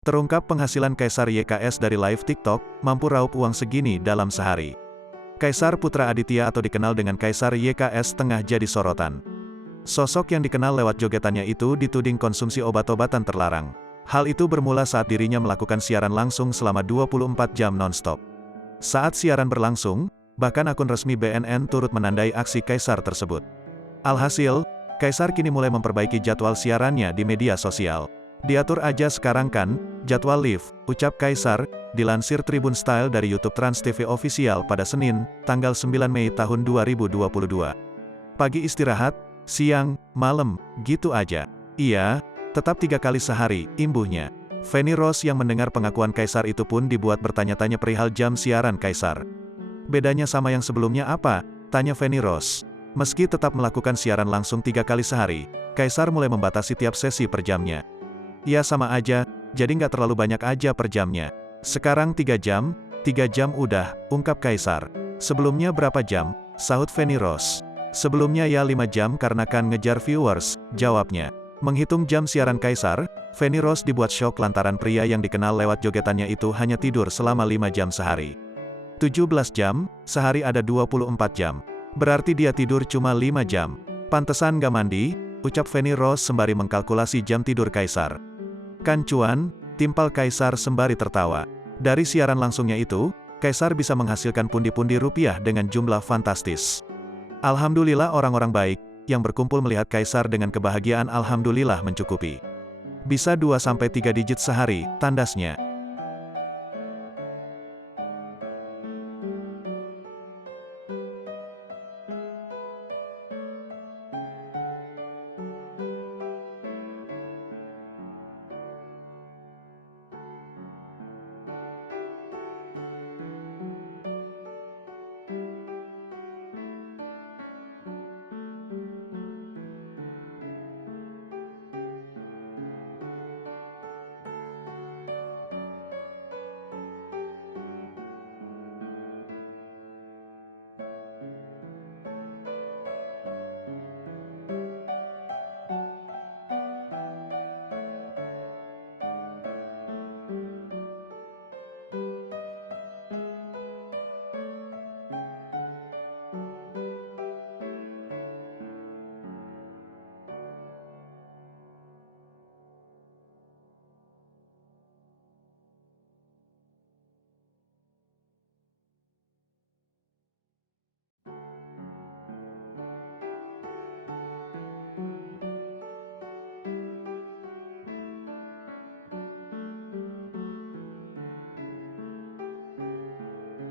Terungkap penghasilan Kaisar YKS dari live TikTok, mampu raup uang segini dalam sehari. Kaisar Putra Aditya atau dikenal dengan Kaisar YKS tengah jadi sorotan. Sosok yang dikenal lewat jogetannya itu dituding konsumsi obat-obatan terlarang. Hal itu bermula saat dirinya melakukan siaran langsung selama 24 jam non-stop. Saat siaran berlangsung, bahkan akun resmi BNN turut menandai aksi Kaisar tersebut. Alhasil, Kaisar kini mulai memperbaiki jadwal siarannya di media sosial. "Diatur aja sekarang kan, jadwal live," ucap Kaisar, dilansir Tribun Style dari YouTube Trans TV Official pada Senin, tanggal 9 Mei tahun 2022. "Pagi istirahat, siang, malam, gitu aja. Iya, tetap 3 kali sehari," imbuhnya. Feni Rose yang mendengar pengakuan Kaisar itu pun dibuat bertanya-tanya perihal jam siaran Kaisar. "Bedanya sama yang sebelumnya apa?" tanya Feni Rose. Meski tetap melakukan siaran langsung 3 kali sehari, Kaisar mulai membatasi tiap sesi per jamnya. "Ya sama aja, jadi nggak terlalu banyak aja per jamnya. Sekarang 3 jam udah," ungkap Kaisar. "Sebelumnya berapa jam?" sahut Feni Rose. "Sebelumnya ya 5 jam karena kan ngejar viewers," jawabnya. Menghitung jam siaran Kaisar, Feni Rose dibuat syok lantaran pria yang dikenal lewat jogetannya itu hanya tidur selama 5 jam sehari. 17 jam, sehari ada 24 jam. Berarti dia tidur cuma 5 jam. "Pantesan nggak mandi," ucap Feni Rose sembari mengkalkulasi jam tidur Kaisar. "Kan cuan," timpal Kaisar sembari tertawa. Dari siaran langsungnya itu, Kaisar bisa menghasilkan pundi-pundi rupiah dengan jumlah fantastis. "Alhamdulillah orang-orang baik, yang berkumpul melihat Kaisar dengan kebahagiaan alhamdulillah mencukupi. Bisa 2-3 digit sehari," tandasnya.